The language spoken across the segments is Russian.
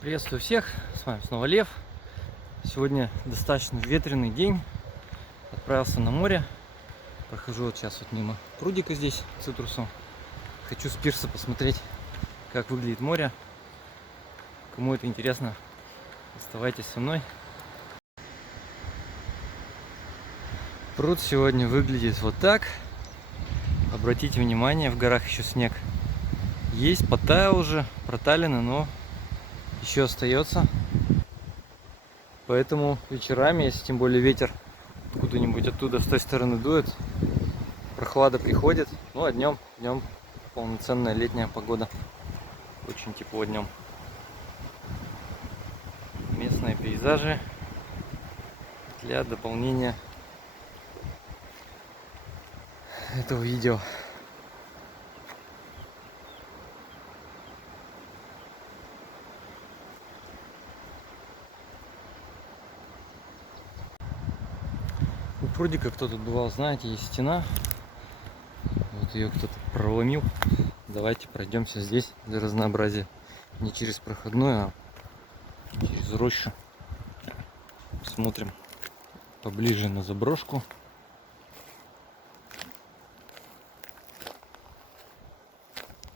Приветствую всех, с вами снова Лев. Сегодня достаточно ветреный день. Отправился на море. Прохожу вот сейчас вот мимо прудика здесь, цитрусом. Хочу с пирса посмотреть, как выглядит море. Кому это интересно, оставайтесь со мной. Пруд сегодня выглядит вот так. Обратите внимание, в горах еще снег есть, подтаял уже, проталины, но еще остается. Поэтому вечерами, если тем более ветер откуда-нибудь оттуда с той стороны дует, прохлада приходит. Ну а днем полноценная летняя погода. Очень тепло днем. Местные пейзажи для дополнения этого видео. У прудика, кто тут бывал, знаете, есть стена. Вот ее кто-то проломил. Давайте пройдемся здесь для разнообразия. Не через проходную, а через рощу. Смотрим поближе на заброшку.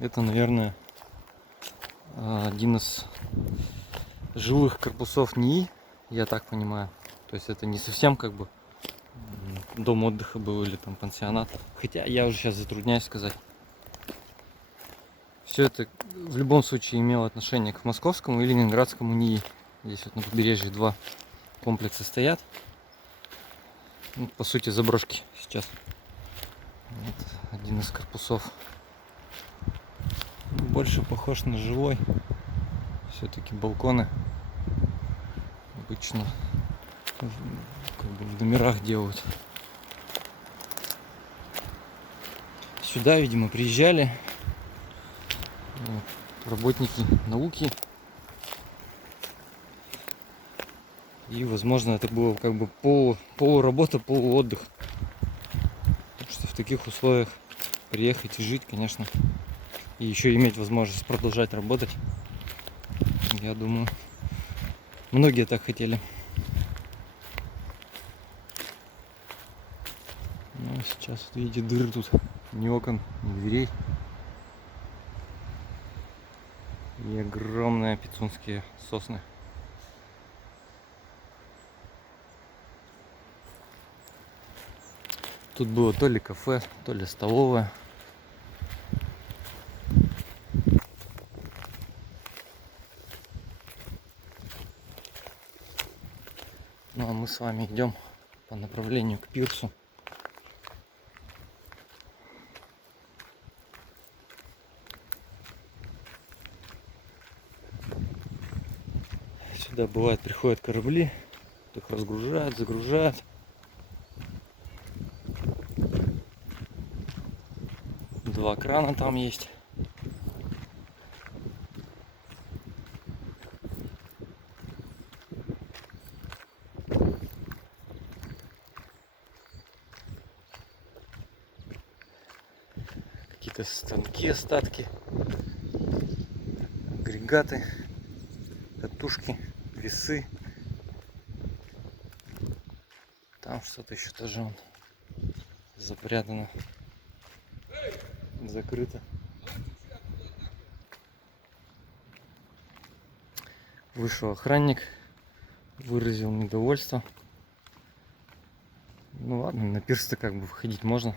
Это, наверное, один из жилых корпусов НИИ, я так понимаю. То есть это не совсем как бы дом отдыха был или там пансионат. Хотя я уже сейчас затрудняюсь сказать. Все это в любом случае имело отношение к московскому и ленинградскому НИИ. Здесь вот на побережье два комплекса стоят. Ну, по сути, заброшки сейчас. Вот один из корпусов. Больше похож на жилой. Все-таки балконы обычно как бы в номерах делают. Сюда, видимо, приезжали работники науки. И, возможно, это было как бы полуработа, полуотдых. Потому что в таких условиях приехать и жить, конечно, и еще иметь возможность продолжать работать, я думаю, многие так хотели. Но сейчас, вот видите, дыры тут, ни окон, ни дверей. И огромные пицунские сосны. Тут было то ли кафе, то ли столовая. Ну а мы с вами идем по направлению к пирсу. Сюда бывает приходят корабли, их разгружают, загружают. Два крана там есть. Какие-то станки, остатки, агрегаты, катушки, весы. Там что-то еще тоже вон запрятано, закрыто. Вышел охранник, выразил недовольство. Ну ладно, на пирс-то как бы выходить можно.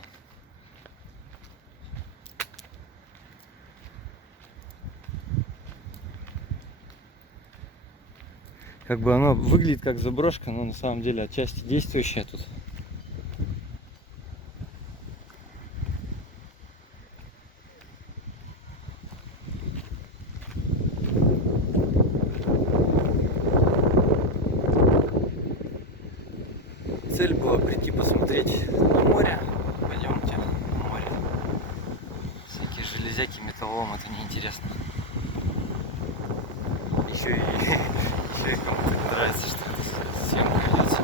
Как бы оно выглядит как заброшка, но на самом деле отчасти действующая тут. Цель была прийти посмотреть на море. Пойдемте на море. Всякие железяки, металлолом, это неинтересно. Еще и кому-то не нравится, что это съемка ведется.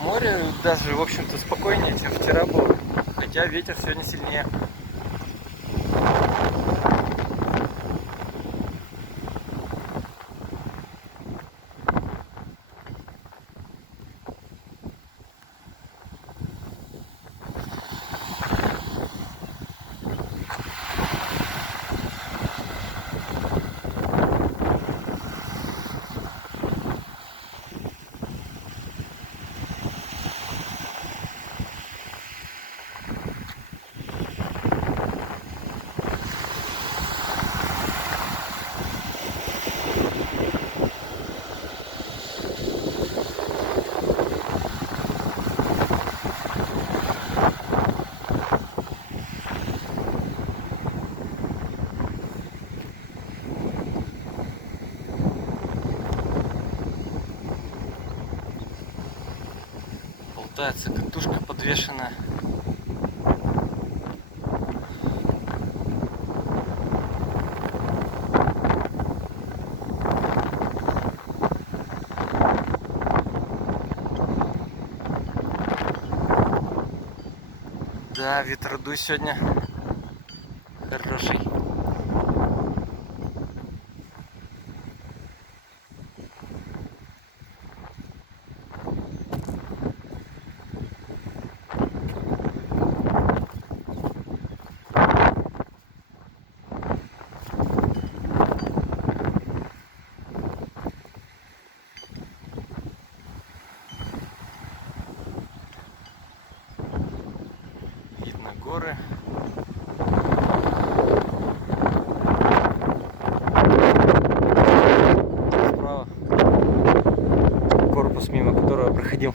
Море даже, в общем-то, спокойнее, чем вчера было. Хотя ветер сегодня сильнее. Болтается катушка подвешенная. Да, ветродуй сегодня хороший. Видно горы. Справа корпус, мимо которого проходил.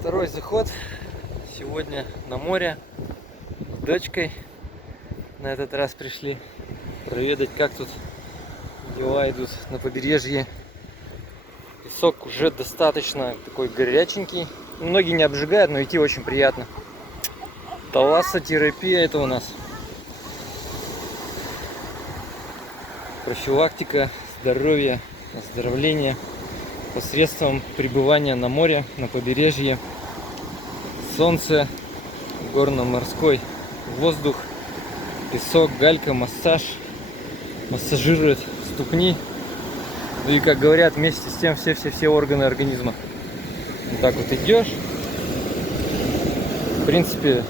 Второй заход. Сегодня на море с дочкой. На этот раз пришли проведать, как тут дела идут на побережье. Песок уже достаточно такой горяченький. Многие не обжигают, но идти очень приятно. Талассотерапия это у нас. Профилактика здоровья, оздоровления посредством пребывания на море, на побережье. Солнце, горно-морской воздух, песок, галька, массаж. Массажирует ступни. Ну и, как говорят, вместе с тем все органы организма. Вот так вот идешь. В принципе,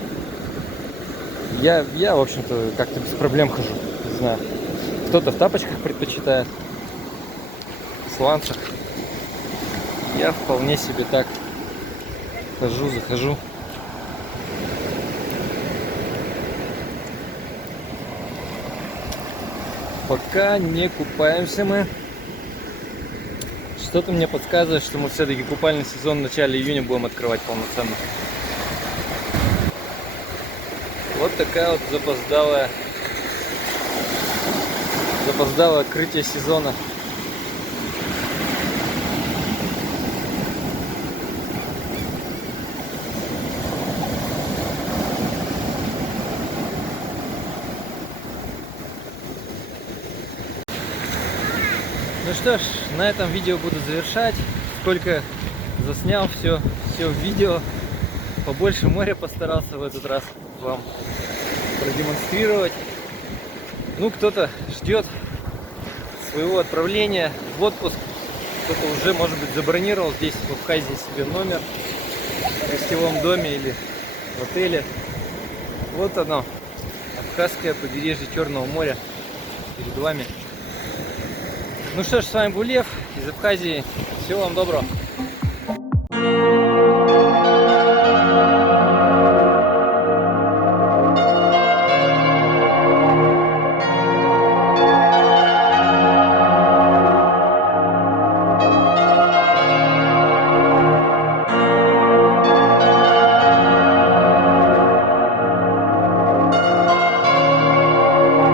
я в общем-то, как-то без проблем хожу. Не знаю. Кто-то в тапочках предпочитает, в сланцах. Я вполне себе так хожу, захожу. Пока не купаемся мы. Что-то мне подсказывает, что мы все-таки купальный сезон в начале июня будем открывать полноценно. Вот такая вот запоздалое открытие сезона. Ну что ж, на этом видео буду завершать. Сколько заснял, все в видео. Побольше моря постарался в этот раз вам продемонстрировать. Ну, кто-то ждет своего отправления в отпуск. Кто-то уже, может быть, забронировал здесь в Абхазии себе номер в гостевом доме или в отеле. Вот оно, Абхазское побережье Черного моря перед вами. Ну что ж, с вами был Лев из Абхазии. Всего вам доброго.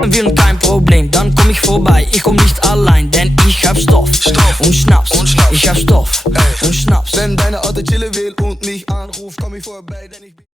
Wir kein Problem, dann komm ich vorbei. Ich komm nicht allein, denn ich hab Stoff und Schnaps. Ich hab Stoff und Schnaps. Wenn deine Alte chillen will und mich anruft, komm ich vorbei, denn ich bin